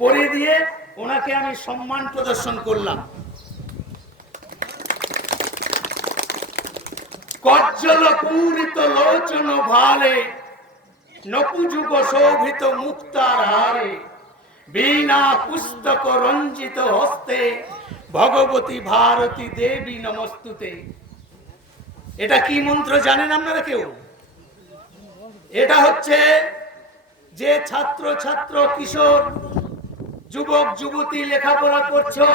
পরে দিয়ে ওনাকে আমি সম্মান প্রদর্শন করলাম। কজ্জল পূরিত লোচন ভালে নকুযুগ শোভিত মুক্তার হারে বীণা পুস্তক রঞ্জিত হস্তে ভগবতী ভারতী দেবী নমস্তুতে। এটা কি মন্ত্র জানেন আপনারা কেউ? এটা হচ্ছে যে ছাত্র কিশোর যুবক যুবতী লেখাপড়া করছো,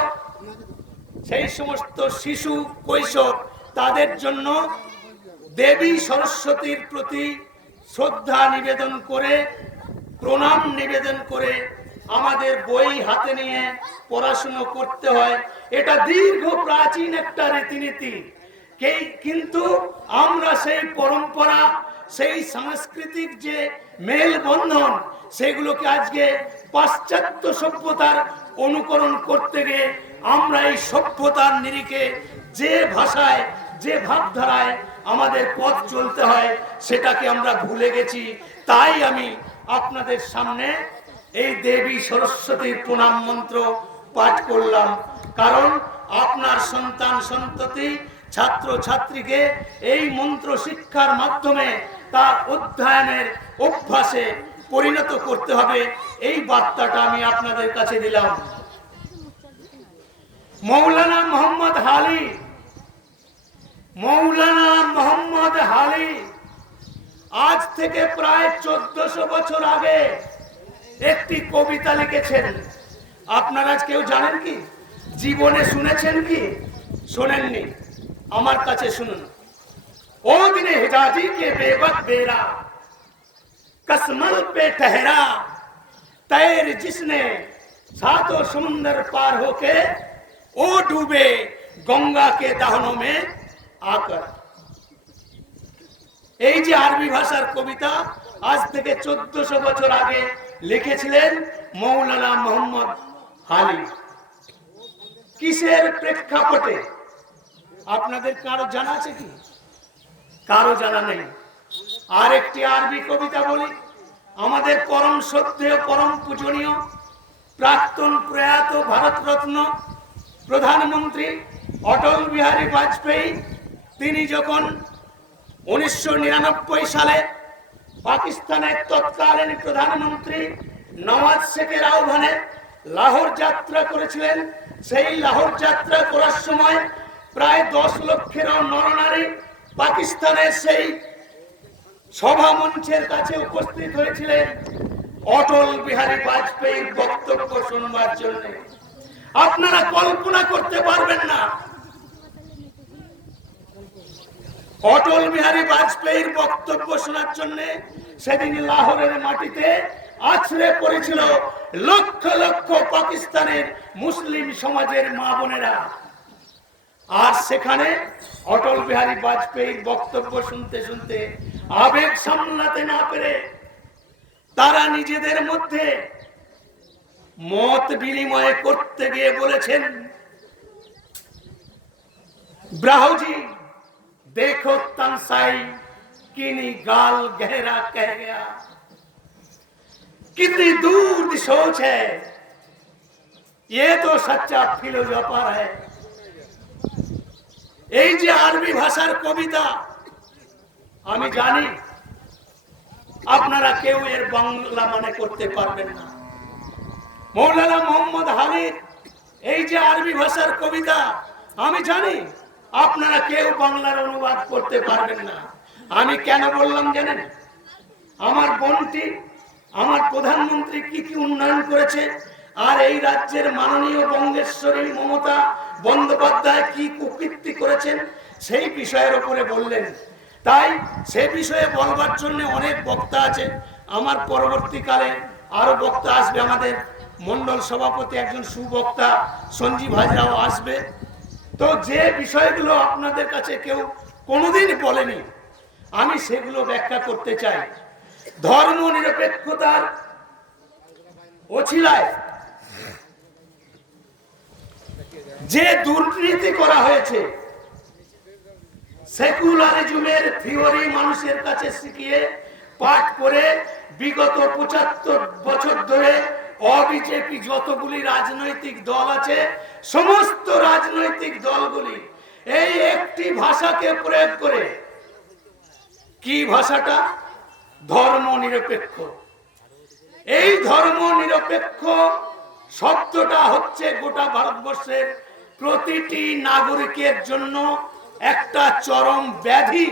সেই সমস্ত শিশু কৈশোর, তাদের জন্য দেবী সরস্বতীর প্রতি শ্রদ্ধা নিবেদন করে, প্রণাম নিবেদন করে আমাদের বই হাতে নিয়ে পড়াশুনো করতে হয়। এটা দীর্ঘ প্রাচীন একটা রীতিনীতি, কিন্তু আমরা সেই পরম্পরা, সেই সাংস্কৃতিক যে মেলবন্ধন, সেগুলোকে আজকে পাশ্চাত্য সভ্যতার অনুকরণ করতে গিয়ে আমরা এই সভ্যতার নিরিখে যে ভাষায়, যে ভাবধারায় আমাদের পথ চলতে হয়, সেটাকে আমরা ভুলে গেছি। তাই আমি আপনাদের সামনে এই দেবী সরস্বতীর প্রণাম মন্ত্র পাঠ করলাম, কারণ আপনার সন্তান সন্ততি, ছাত্র ছাত্রীকে এই মন্ত্র শিক্ষার মাধ্যমে তার অধ্যয়নের অভ্যাসে পরিণত করতে হবে। এই বার্তাটা আমি আপনাদের কাছে দিলাম। মৌলানা মোহাম্মদ হালি আজ থেকে প্রায় 1400 বছর আগে একটি কবিতা লিখেছেন। আপনারা কেউ জানেন কি? জীবনে শুনেছেন কি? শোনেননি? আমার কাছে শুনুন। ओ दिन हिजाजी के बेबक बेरा कसमल पे ठहरा तैर जिसने सातों समुंदर पार होके ओ डूबे गंगा के दाहनों में आकर। এই যে আরবি ভাষার কবিতা আজ থেকে 1400 বছর আগে লিখেছিলেন মৌলানা মোহাম্মদ হালি। কিসের প্রেক্ষাপটে আপনাদের কারো জানা আছে কি? কারো জানা নেই। আর একটি আরবি কবিতা বলি। আমাদের পরম শ্রদ্ধেয়, পরম পূজনীয় প্রাক্তন প্রয়াত ভারতরত্ন প্রধানমন্ত্রী অটল বিহারী বাজপেয়ী, তিনি যখন 1999 সালে পাকিস্তানের তৎকালীন প্রধানমন্ত্রী নওয়াজ শেখের আহ্বানে লাহোর যাত্রা করেছিলেন, সেই লাহোর যাত্রা করার সময় প্রায় 10 লক্ষেরও নরনারী পাকিস্তানের সেই সভা মঞ্চের কাছে উপস্থিত হয়েছিলেন অটল বিহারী বাজপেয়ীর বক্তব্য শুনবার জন্য। আপনারা কল্পনা করতে পারবেন না, অটল বিহারী বাজপেয়ীর বক্তব্য শোনার জন্য সেদিন লাহোরের মাটিতে আছড়ে পড়েছিল লক্ষ লক্ষ পাকিস্তানের মুসলিম সমাজের মা বোনেরা। আর সেখানে অটল বিহারী বাজপেয়ীর বক্তব্য শুনতে শুনতে আবেগ সামলাতে না পেরে তারা নিজেদের মধ্যে মত বিনিময় করতে গিয়ে বলেছেন, ब्राहुजी देखो तनसाई किनी गाल गहरा कह गया, कितनी दूर की सोच है, ये तो सच्चा फिलोसोफर है। এই যে আরবি ভাষার কবিতা, আমি জানি আপনারা কেউ এর বাংলা মানে করতে পারবেন না। মৌলানা মোহাম্মদ হালির এই যে আরবি ভাষার কবিতা, আমি জানি আপনারা কেউ বাংলার অনুবাদ করতে পারবেন না। আমি কেন বললাম জানেন? আমার বোনটি, আমার প্রধানমন্ত্রী কি কি উন্নয়ন করেছে, আর এই রাজ্যের মাননীয় বঙ্গেশ্বরী মমতা বন্দ্যোপাধ্যায় কি কুকীর্তি করেছেন, সেই বিষয়ের উপরে বললেন। তাই সে বিষয়ে বলবার জন্য অনেক বক্তা আছে। আমার পরবর্তীকালে আরো বক্তা আসবে, আমাদের মন্ডল সভাপতি একজন সুবক্তা সঞ্জীব হাজরাও আসবে। তো যে বিষয়গুলো আপনাদের কাছে কেউ কোনোদিন বলেনি, আমি সেগুলো ব্যাখ্যা করতে চাই। ধর্ম নিরপেক্ষতার অছিলায় যে দুর্নীতি করা হয়েছে, সেকুলারিজমের থিওরি মানুষের কাছে শিখিয়ে পাঠ করে বিগত ৭৫ বছর ধরে অবিজেপি যতগুলি রাজনৈতিক দল আছে, সমস্ত রাজনৈতিক দলগুলি এই একটি ভাষাকে প্রয়োগ করে, কি ভাষাটা? ধর্ম নিরপেক্ষ। এই ধর্ম নিরপেক্ষ শব্দটা হচ্ছে গোটা ভারতবর্ষের প্রতিটি নাগরিকের জন্য একটা চরম ব্যাধি।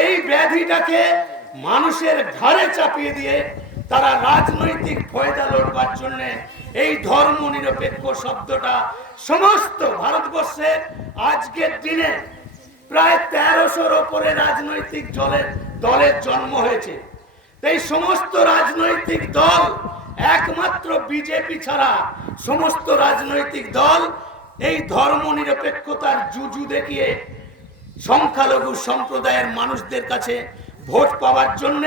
এই ব্যাধিটাকে মানুষের ঘাড়ে চাপিয়ে দিয়ে তারা রাজনৈতিক ফয়দা লড়বার জন্য এই ধর্ম নিরপেক্ষ শব্দটা সমস্ত ভারতবর্ষের আজকের দিনে প্রায় ১৩০০-র ওপরে রাজনৈতিক দলের জন্ম হয়েছে। এই সমস্ত রাজনৈতিক দল, একমাত্র বিজেপি ছাড়া সমস্ত রাজনৈতিক দল এই ধর্ম নিরপেক্ষতার জুজু দেখিয়ে সংখ্যালঘু সম্প্রদায়ের মানুষদের কাছে ভোট পাওয়ার জন্য,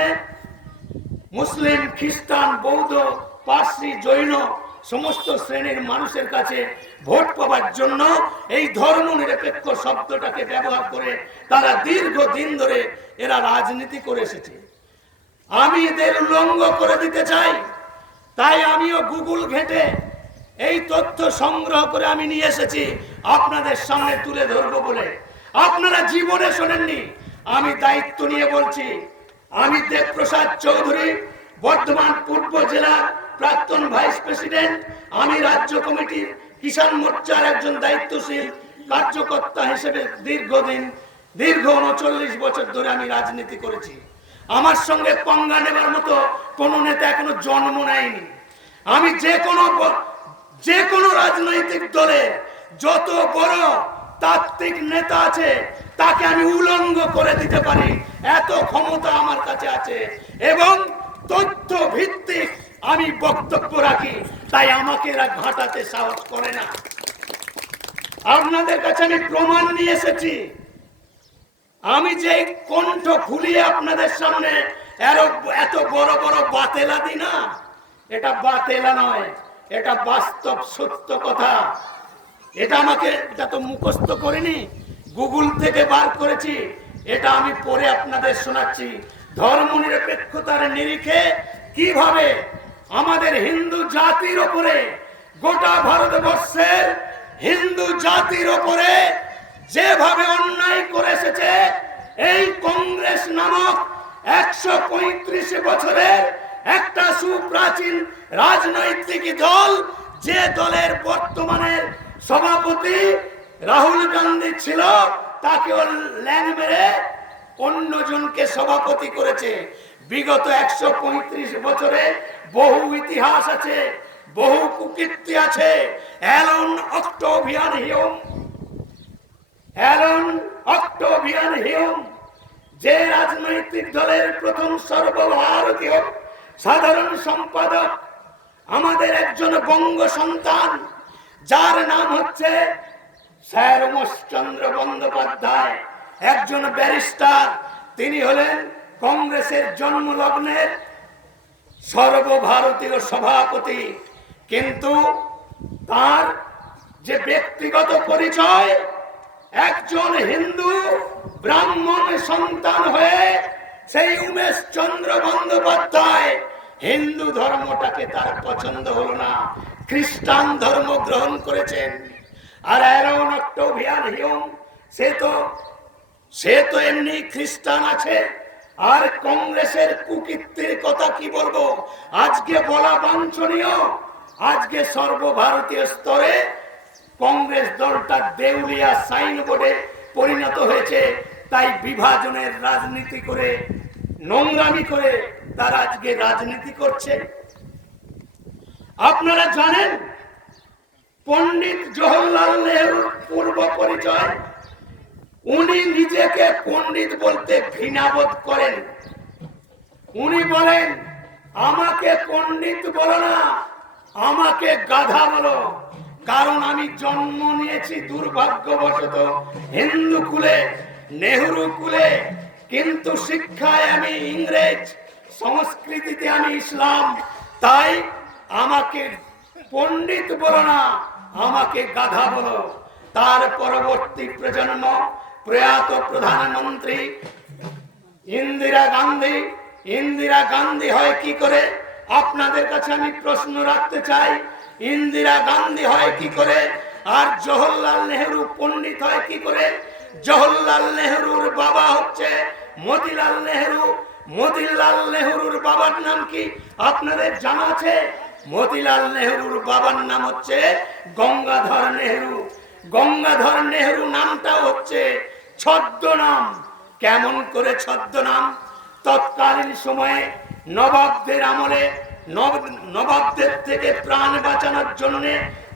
মুসলিম, খ্রিস্টান, বৌদ্ধ, পার্সি, জৈন সমস্ত শ্রেণীর মানুষের কাছে ভোট পাওয়ার জন্য এই ধর্ম নিরপেক্ষ শব্দটাকে ব্যবহার করে তারা দীর্ঘদিন ধরে এরা রাজনীতি করে এসেছে। আমি এদের উলঙ্গ করে দিতে চাই, তাই আমিও গুগল ঘেঁটে এই তথ্য সংগ্রহ করে আমি নিয়ে এসেছি আপনাদের সামনে তুলে ধরবো বলে। আপনারা জীবনে শোনেননি, আমি দায়িত্ব নিয়ে বলছি। আমি দেবপ্রসাদ চৌধুরী, বর্ধমান পূর্ব জেলার প্রাক্তন ভাইস প্রেসিডেন্ট, আমি রাজ্য কমিটির কিষাণ মোর্চার একজন দায়িত্বশীল কার্যকর্তা হিসেবে দীর্ঘ ৩৯ বছর ধরে আমি রাজনীতি করেছি। আমার সঙ্গে পঙ্গা নেবার মতো কোন নেতা এখনো জন্ম নেয়নি। আমি যে কোনো রাজনৈতিক দলের যত বড় তাত্ত্বিক নেতা আছে তাকে আমি উলঙ্গ করে দিতে পারি, এত ক্ষমতা আমার কাছে আছে এবং তথ্য ভিত্তিক আমি বক্তব্য রাখি, তাই আমাকে এরা ঘাটাতে সাহস করে না। আপনাদের কাছে আমি প্রমাণ নিয়ে এসেছি। আমি যে কণ্ঠ ফুলিয়ে আপনাদের সামনে এত বড় বড় বাতেলা দিই না, এটা বাতেলা নয়, এটা বাস্তব সত্য কথা। এটা তো মুখস্থ করিনি, গুগল থেকে বার করেছি। এটা আমি পড়ে আপনাদের শোনাচ্ছি। ধর্ম নিরপেক্ষতার নিরিখে কিভাবে আমাদের হিন্দু জাতির ওপরে, গোটা ভারতবর্ষের হিন্দু জাতির ওপরে যেভাবে অন্যায় করে এসেছে এই কংগ্রেস নামক ১৩৫ বছরের একটা সুপ্রাচীন রাজনৈতিক দল, যে দলের বর্তমানের সভাপতি রাহুল গান্ধী ছিল, তাকে ল্যাং মেরে অন্যজনকে সভাপতি করেছে। বিগত ১৩৫ বছরে বহু ইতিহাস আছে, বহু কুকীর্তি আছে। অ্যালান অক্টোভিয়ান হিউম যে রাজনৈতিক দলের প্রথম সর্বভারতীয় সাধারণ সম্পাদক, আমাদের একজন বঙ্গ সন্তান, যার নাম হচ্ছে স্যার উমেশচন্দ্র বন্দ্যোপাধ্যায়, একজন ব্যারিস্টার। তিনি হলেন কংগ্রেসের জন্মলগ্নের সর্বভারতীয় সভাপতি, কিন্তু তার যে ব্যক্তিগত পরিচয়, একজন হিন্দু ব্রাহ্মণ সন্তান হয়ে সেই উমেশচন্দ্র বন্দ্যোপাধ্যায় হিন্দু ধর্মটাকে তার পছন্দ হলো না, খ্রিস্টান ধর্ম গ্রহণ করেছেন। আর অ্যালান অক্টোভিয়ান হিউম সে তো এমনি খ্রিস্টান আছে। আর কংগ্রেসের কুকীর্তির কথা কি বলবো, আজকে বলা বাঞ্ছনীয়। আজকে সর্বভারতীয় স্তরে কংগ্রেস দলটা দেউলিয়া সাইনবোর্ডে পরিণত হয়েছে। তাই বিভাজনের রাজনীতি করে, নোংরামি করে তারা আজকে রাজনীতি করছে। আপনারা জানেন পণ্ডিত জওহরলাল নেহরুর পূর্ব পরিচয়। উনি নিজেকে পণ্ডিত বলতে ঘৃণাবোধ করেন। উনি বলেন, আমাকে পণ্ডিত বলো না, আমাকে গাধা বলো, কারণ আমি জন্ম নিয়েছি দুর্ভাগ্যবশত হিন্দু কুলে, নেহরু কুলে, কিন্তু শিক্ষায় আমি ইংরেজ, সংস্কৃতিতে আমি ইসলাম। তাই আমাকে পণ্ডিত বলো না, আমাকে গাধা বলো। তার পরবর্তী প্রজন্ম প্রয়াত প্রধানমন্ত্রী ইন্দিরা গান্ধী হয় কি করে? আপনাদের কাছে আমি প্রশ্ন রাখতে চাই, ইন্দিরা গান্ধী হয় কি করে? আর জওহরলাল নেহরু পণ্ডিত হয় কি করে? জওহরলাল নেহরুর বাবা হচ্ছে মতিলাল নেহরু। মতিলাল নেহরুর বাবার নাম কি আপনাদের জানা আছে? মতিলাল নেহরুর বাবার নাম হচ্ছে গঙ্গাধর নেহরু। গঙ্গাধর নেহরু নামটাও হচ্ছে ছদ্মনাম। কেমন করে ছদ্মনাম? তৎকালীন সময়ে নবাবদের আমলে নবাবদের থেকে প্রাণ বাঁচানোর জন্য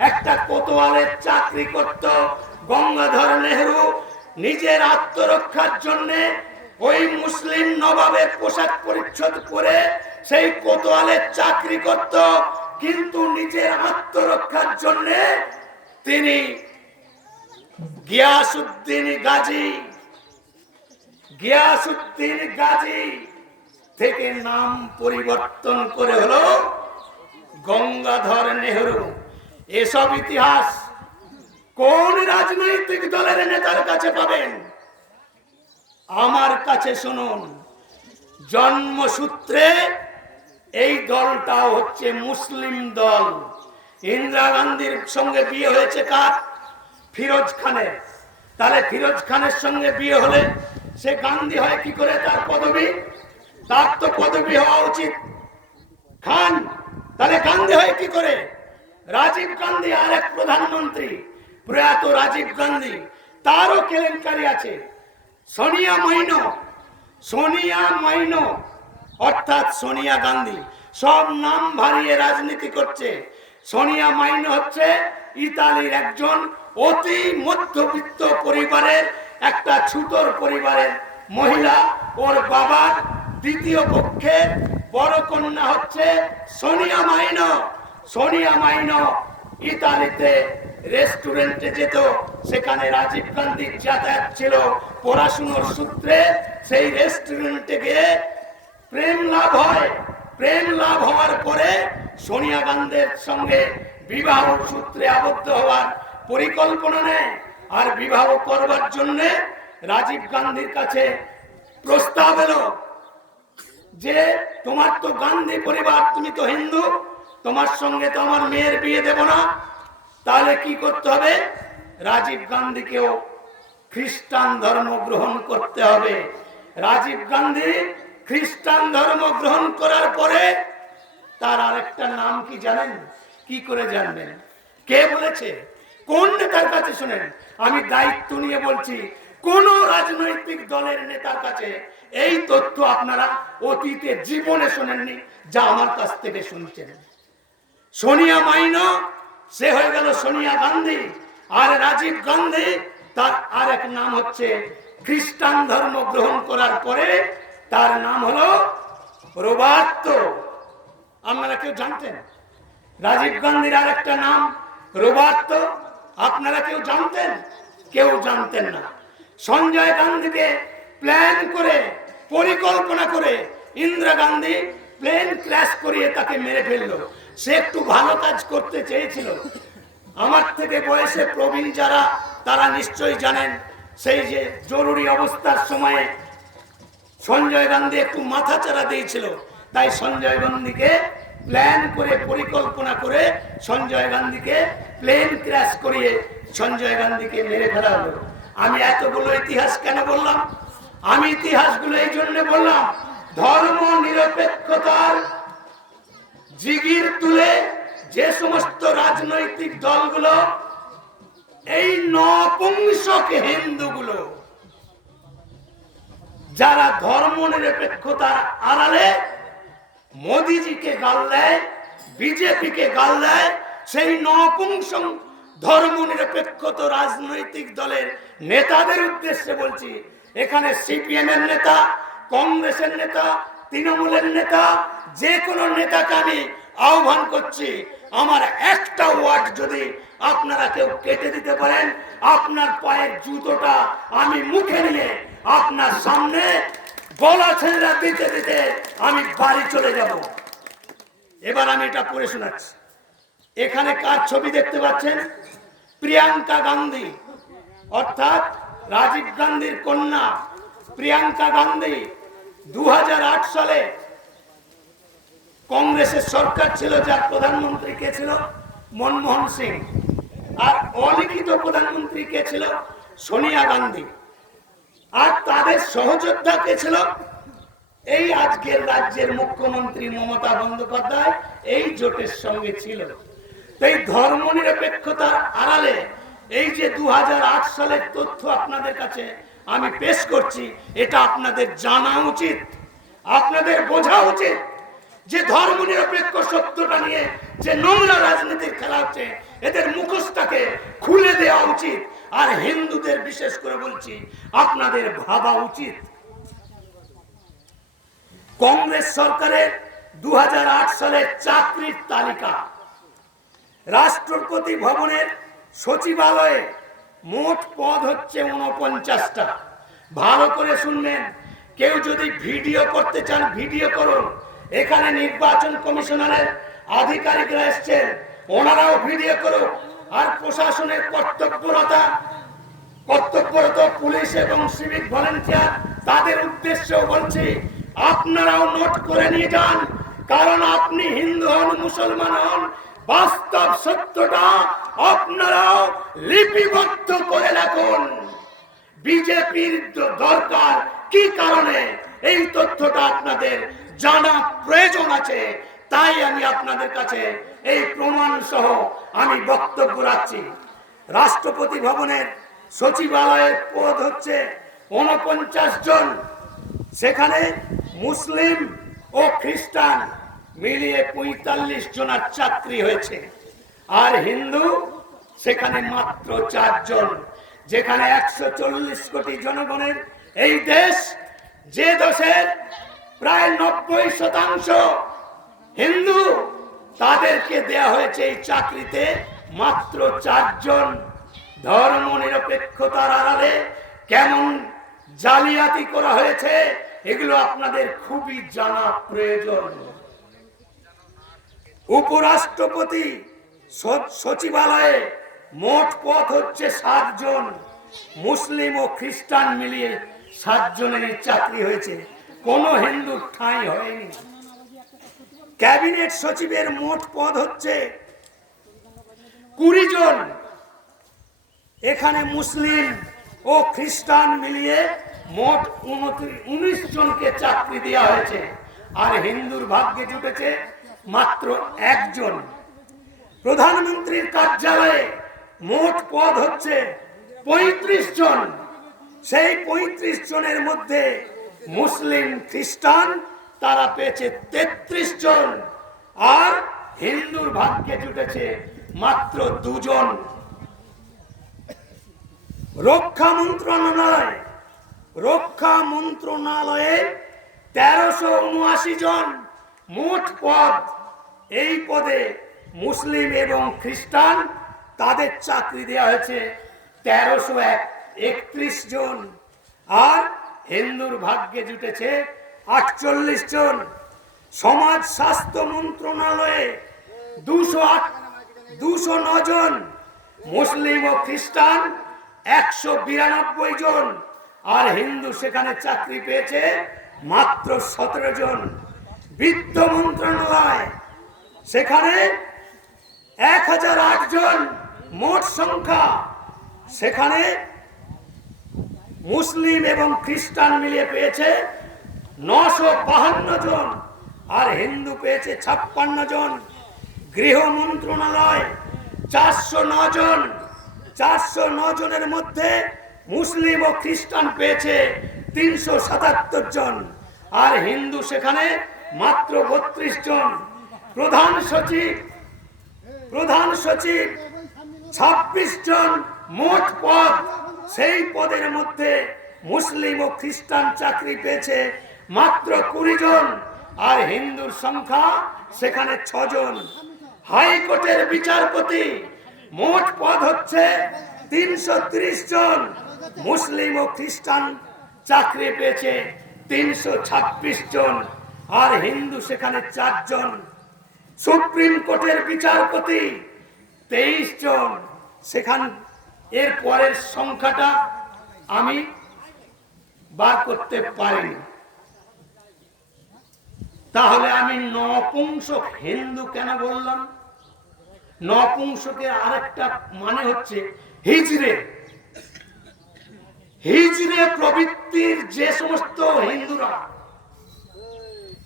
একটা কোতোয়ালের চাকরি করত গঙ্গাধর নেহরু। নিজের আত্মরক্ষার জন্য ওই মুসলিম নবাবের পোশাক পরিচ্ছদ পরে সেই কোতোয়ালের চাকরি করত, কিন্তু নিজের আত্মরক্ষার জন্য তিনি গিয়াসউদ্দিন গাজী থেকে নাম পরিবর্তন করে হলো গঙ্গাধর নেহরু। এসব ইতিহাস কোন রাজনৈতিক দলের নেতার কাছে পাবেন? আমার কাছে শুনুন। জন্মসূত্রে এই দলটা হচ্ছে মুসলিম দল। ইন্দিরা গান্ধীর সঙ্গে বিয়ে হয়েছে কার? ফিরোজ খানের। তাহলে ফিরোজ খানের সঙ্গে বিয়ে হলে সে গান্ধী হয় কি করে? তার পদবী, তার তো পদবী হওয়া উচিত খান। তাহলে গান্ধী হয় কি করে? রাজীব গান্ধী আরেক প্রধানমন্ত্রী, প্রয়াত রাজীব গান্ধী, তারও কেলেঙ্কারি আছে। সোনিয়া মাইনো অর্থাৎ সোনিয়া গান্ধী, সব নাম ভারিয়ে রাজনীতি করছে। সোনিয়া মাইনো হচ্ছে ইতালির একজন অতি মধ্যবিত্ত পরিবারের একটা ছুতোর পরিবারের মহিলা। ওর বাবার দ্বিতীয় পক্ষের বড় কন্যা হচ্ছে সোনিয়া মাইনো ইতালিতে রেস্টুরেন্টে যেত, সেখানে রাজীব গান্ধীর যাতায়াত ছিল পড়াশুনোর সূত্রে। সেই রেস্টুরেন্টে গিয়ে প্রেম লাভ হওয়ার পরে সোনিয়া গান্ধীর সঙ্গে বিবাহ সূত্রে আবদ্ধ হওয়ার পরিকল্পনা নেয়। আর বিবাহ করবার জন্য রাজীব গান্ধীর কাছে প্রস্তাব এলো যে তোমার তো গান্ধী পরিবার, তুমি তো হিন্দু, তোমার সঙ্গে তো আমার মেয়ের বিয়ে দেব না। তাহলে কি করতে হবে? রাজীব গান্ধীকেও খ্রিস্টান ধর্ম গ্রহণ করতে হবে। রাজীব গান্ধী খ্রিস্টান ধর্ম গ্রহণ করার পরে তার আরেকটা নাম কি জানেন? কি করে জানবেন? কে বলেছে? কোন নেতার কাছে শুনেন? আমি দায়িত্ব নিয়ে বলছি, কোন রাজনৈতিক দলের নেতার কাছে এই তথ্য আপনারা অতীতে জীবনে শোনেননি, যা আমার কাছ থেকে শুনছেন। সোনিয়া মাইনো সে হয়ে গেল সোনিয়া গান্ধী, আর রাজীব গান্ধী তার আরেক নাম হচ্ছে, খ্রিস্টান ধর্ম গ্রহণ করার পরে তার নাম হলো রোবার্তো। আপনারা কেউ জানতেন রাজীব গান্ধীর আরেকটা নাম রোবার্তো? আপনারা কেউ জানতেন? কেউ জানতেন না। সঞ্জয় গান্ধীকে প্ল্যান করে পরিকল্পনা করে ইন্দিরা গান্ধী প্লেন ক্র্যাশ করিয়ে তাকে মেরে ফেললো। সে একটু ভালো কাজ করতে চেয়েছিল। আমার থেকে বয়সে প্রবীণ যারা, তারা নিশ্চয়ই জানেন, সেই যে জরুরি অবস্থার সময়ে সঞ্জয় গান্ধী একটু মাথাচাড়া দিয়েছিল। তাই সঞ্জয় গান্ধীকে প্ল্যান করে পরিকল্পনা করে সঞ্জয় গান্ধীকে প্লেন ক্র্যাশ করিয়ে সঞ্জয় গান্ধীকে মেরে ফেলা হলো। আমি এতগুলো ইতিহাস কেন বললাম? আমি ইতিহাসগুলো এই জন্য বললাম, ধর্ম নিরপেক্ষতার জিগির তুলে যে সমস্ত রাজনৈতিক দলগুলো এই নপুংসক হিন্দুগুলো যারা ধর্ম নিরপেক্ষতার আড়ালে মোদিজিকে গাল দেয়, বিজেপিকে গাল দেয়, সেই নপুংসক ধর্ম নিরপেক্ষতা রাজনৈতিক দলের নেতাদের উদ্দেশ্যে বলছি। এখানে সিপিএম এর নেতা, কংগ্রেসের নেতা, তৃণমূলের নেতা, যে কোনো নেতাকে আমি আহ্বান করছি, আমার একটা ওয়ার্ড যদি আপনারা কেউ কেটে দিতে পারেন, আপনার পায়ের জুতোটা আমি মুখে নিয়ে আপনার সামনে গলা ছেড়ে দিতে দিতে আমি বাড়ি চলে যাব। এবার আমি এটা পড়ে শোনাচ্ছি। এখানে কার ছবি দেখতে পাচ্ছেন? প্রিয়াঙ্কা গান্ধী, অর্থাৎ রাজীব গান্ধীর কন্যা প্রিয়াঙ্কা গান্ধী 2008 সালে কংগ্রেসের সরকার ছিল, যার প্রধানমন্ত্রী কে ছিল? মনমোহন সিং। আর অলিখিত প্রধানমন্ত্রী কে ছিল? সোনিয়া গান্ধী। আর তাদের সহযোদ্ধা কে ছিল? এই আজকের রাজ্যের মুখ্যমন্ত্রী মমতা বন্দ্যোপাধ্যায় এই জোটের সঙ্গে ছিল। এই ধর্মনিরপেক্ষতার আড়ালে এই যে 2008 সালের তথ্য আপনাদের কাছে আমি পেশ করছি, এটা আপনাদের জানা উচিত, আপনাদের বোঝা উচিত যে ধর্মনিরপেক্ষ শব্দটা নিয়ে যে নোংরা রাজনীতির খেলা হচ্ছে, এদের মুখোশটাকে খুলে দেওয়া উচিত। আর হিন্দুদের বিশেষ করে বলছি, আপনাদের ভাবা উচিত। কংগ্রেস সরকারের 2008 সালের চাকরির তালিকা, রাষ্ট্রপতি ভবনের সচিবালয়ে মোট পদ হচ্ছে 49টা। ভালো করে শুনবেন, কেউ যদি ভিডিও করতে চান ভিডিও করুন। এখানে নির্বাচন কমিশনারের আধিকারিকরা এসছেন, ওনারাও ভিডিও করুন। আর প্রশাসনের কর্তব্যরত পুলিশ এবং সিভিক ভলেন্টিয়ার, তাদের উদ্দেশ্যেও বলছি, আপনারাও নোট করে নিয়ে যান। কারণ আপনি হিন্দু হন, মুসলমান হন, বাস্তব সত্যটা আপনারাও লিপিবদ্ধ করে রাখুন। বিজেপির দরকার কি কারণে, এই তথ্যটা আপনাদের জানা প্রয়োজন আছে। তাই আমি আপনাদের কাছে এই প্রমাণ সহ আমি বক্তব্য রাখছি। রাষ্ট্রপতি ভবনের সচিবালয়ের পদ হচ্ছে 49 জন। সেখানে মুসলিম ও খ্রিস্টান মিলিয়ে 45 জনের চাকরি হয়েছে। আর হিন্দু সেখানে মাত্র 4 জন। যেখানে 140 কোটি জনগণের এই দেশ, যে দেশের প্রায় 90% হিন্দু, তাদেরকে দেয়া হয়েছে এই চাকরিতে মাত্র 4 জন। ধর্ম নিরপেক্ষতার আড়ালে কেমন জালিয়াতি করা হয়েছে, এগুলো আপনাদের খুবই জানা প্রয়োজন। উপরাষ্ট্রপতি সচিবালয়ে মোট পদ হচ্ছে 7 জন। মুসলিম ও খ্রিস্টান মিলিয়ে 7 জনের চাকরি হয়েছে, কোনো হিন্দুর ঠাঁই হয়নি। ক্যাবিনেট সচিবের মোট পদ হচ্ছে 20 জন। এখানে মুসলিম ও খ্রিস্টান মিলিয়ে মোট 19 জনকে চাকরি দেওয়া হয়েছে। আর হিন্দুর ভাগ্যে জুটেছে মাত্র 1 জন। প্রধানমন্ত্রীর কার্যালয়ে মোট পদ হচ্ছে 35 জন। সেই 35 জনের মধ্যে মুসলিম খ্রিস্টান তারা পেয়েছে 33 জন। আর হিন্দুর ভাগ্যে জুটেছে মাত্র 2 জন। রক্ষা মন্ত্রণালয়ে 1379 জন মোট পদ। এই পদে মুসলিম এবং খ্রিস্টান তাদের চাকরি দেওয়া হয়েছে 1331 জন। আর হিন্দুর ভাগ্যে জুটেছে 48 জন। সমাজ স্বাস্থ্য মন্ত্রণালয়ে 209 জন। মুসলিম ও খ্রিস্টান 192 জন। আর হিন্দু সেখানে চাকরি পেয়েছে মাত্র 17 জন। বিত্ত মন্ত্রণালয়, সেখানে 1008 জন মোট সংখ্যা। সেখানে মুসলিম এবং খ্রিস্টান মিলিয়ে পেয়েছে 952 জন। আর হিন্দু পেয়েছে 56 জন। গৃহ মন্ত্রণালয় 409 জন। 409 জনের মধ্যে মুসলিম ও খ্রিস্টান পেয়েছে 377 জন। আর হিন্দু সেখানে মাত্র 32 জন। প্রধান সচিব 26 জন মোট পদ। সেই পদের মধ্যে মুসলিম ও খ্রিস্টান চাকরি পেয়েছে মাত্র 20 জন। আর হিন্দুর সংখ্যা সেখানে 6 জন। হাইকোর্টের বিচারপতি মোট পদ হচ্ছে 330 জন। মুসলিম ও খ্রিস্টান চাকরি পেয়েছে 326 জন। আর হিন্দু সেখানে 4 জন। সুপ্রিম কোর্টের বিচারপতি 23 জন, সেখান এর পরের সংখ্যাটা আমি বার করতে পারিনি। তাহলে আমি নপুংসক হিন্দু কেন বললাম? নপুংসকের আরেকটা মানে হচ্ছে হিজড়ে। হিজড়ে প্রবৃত্তির যে সমস্ত হিন্দুরা,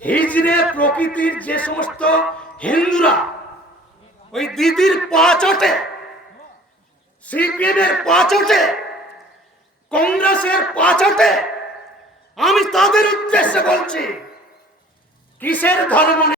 হিজড়ে প্রকৃতির যে সমস্ত হিন্দুরা ওই দিদির পা চটে, সিপিএম এর পা চটে, কংগ্রেসের পা চটে, আমি তাদের উদ্দেশ্যে বলছি, কিসের ধর্ম